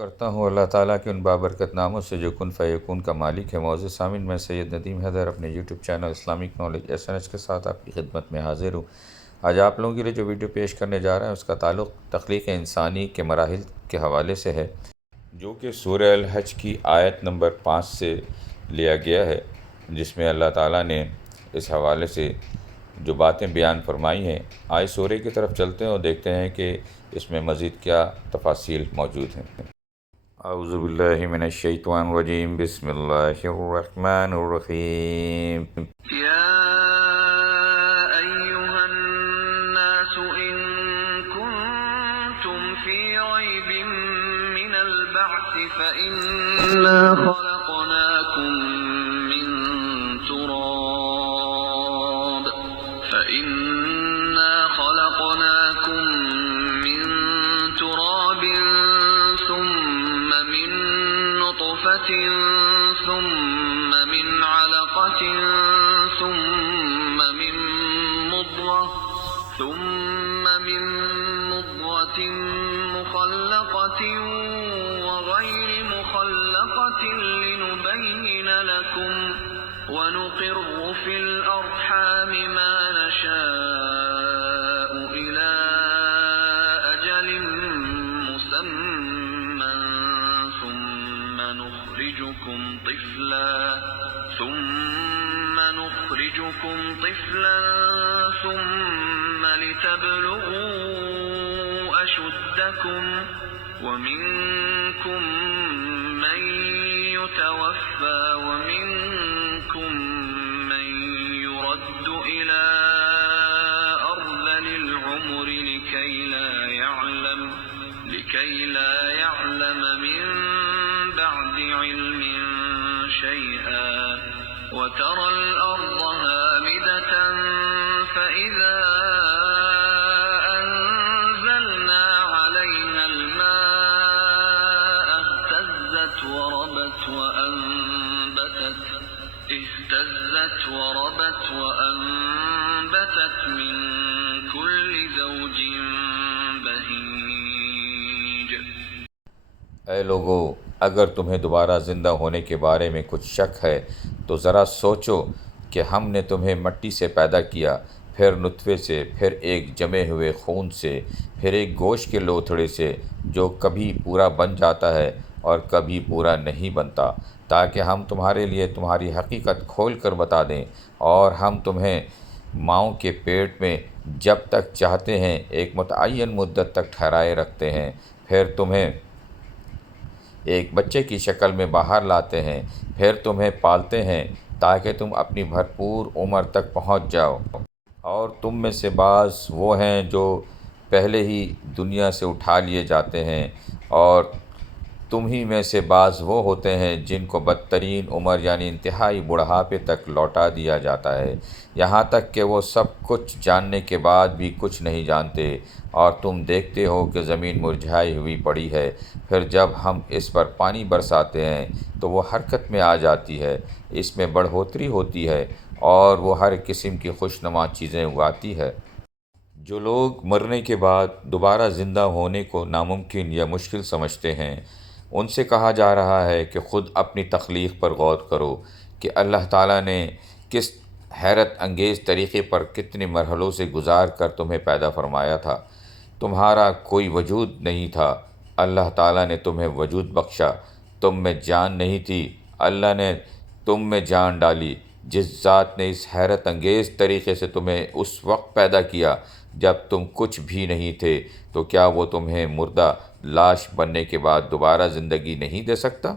کرتا ہوں اللہ تعالیٰ کے ان بابرکت ناموں سے جو کن فیکون کا مالک ہے۔ معزز سامعین، میں سید ندیم حیدر اپنے YouTube channel Islamic knowledge SNH کے ساتھ آپ کی خدمت میں حاضر ہوں۔ آج آپ لوگوں کے لیے جو ویڈیو پیش کرنے جا رہے ہیں اس کا تعلق تخلیق انسانی کے مراحل کے حوالے سے ہے، جو کہ سورہ الحج کی آیت نمبر 5 سے لیا گیا ہے، جس میں اللہ تعالیٰ نے اس حوالے سے جو باتیں بیان فرمائی ہیں۔ آئے سورہ کی طرف چلتے ہیں اور دیکھتے ہیں کہ اس میں مزید کیا تفاصیل موجود ہیں۔ اعوذ باللہ من الشیطان الرجیم، بسم اللہ الرحمن الرحیم۔ یا ایہا الناس ان کنتم فی ریب من البعث فإنا خلقناکم من تراب ثم من نطفة ثم من علقة ثم من مضغة مخلقة وغير مخلقة لنبين لكم ونقر في الأرحام ما نشاء إلى أجل مسمى ثم نخرجكم طفلا ثم لتبلغوا أشدكم ومنكم من يتوفى ومنكم من يرد إلى أرذل العمر لكي لا يعلم من بعد علم شيئا وترى الأرض هامدة فإذا أنزلنا عليها الماء اهتزت وربت من كل زوج بهيج۔ اے لوگو، اگر تمہیں دوبارہ زندہ ہونے کے بارے میں کچھ شک ہے تو ذرا سوچو کہ ہم نے تمہیں مٹی سے پیدا کیا، پھر نطفے سے، پھر ایک جمے ہوئے خون سے، پھر ایک گوشت کے لوتھڑے سے جو کبھی پورا بن جاتا ہے اور کبھی پورا نہیں بنتا، تاکہ ہم تمہارے لیے تمہاری حقیقت کھول کر بتا دیں، اور ہم تمہیں ماؤں کے پیٹ میں جب تک چاہتے ہیں ایک متعین مدت تک ٹھہرائے رکھتے ہیں، پھر تمہیں ایک بچے کی شکل میں باہر لاتے ہیں، پھر تمہیں پالتے ہیں تاکہ تم اپنی بھرپور عمر تک پہنچ جاؤ، اور تم میں سے بعض وہ ہیں جو پہلے ہی دنیا سے اٹھا لیے جاتے ہیں، اور تم ہی میں سے بعض وہ ہوتے ہیں جن کو بدترین عمر یعنی انتہائی بڑھاپے تک لوٹا دیا جاتا ہے، یہاں تک کہ وہ سب کچھ جاننے کے بعد بھی کچھ نہیں جانتے، اور تم دیکھتے ہو کہ زمین مرجھائی ہوئی پڑی ہے، پھر جب ہم اس پر پانی برساتے ہیں تو وہ حرکت میں آ جاتی ہے، اس میں بڑھوتری ہوتی ہے، اور وہ ہر قسم کی خوشنما چیزیں اگاتی ہے۔ جو لوگ مرنے کے بعد دوبارہ زندہ ہونے کو ناممکن یا مشکل سمجھتے ہیں، ان سے کہا جا رہا ہے کہ خود اپنی تخلیق پر غور کرو کہ اللہ تعالیٰ نے کس حیرت انگیز طریقے پر کتنے مرحلوں سے گزار کر تمہیں پیدا فرمایا تھا۔ تمہارا کوئی وجود نہیں تھا، اللہ تعالیٰ نے تمہیں وجود بخشا۔ تم میں جان نہیں تھی، اللہ نے تم میں جان ڈالی۔ جس ذات نے اس حیرت انگیز طریقے سے تمہیں اس وقت پیدا کیا جب تم کچھ بھی نہیں تھے، تو کیا وہ تمہیں مردہ لاش بننے کے بعد دوبارہ زندگی نہیں دے سکتا؟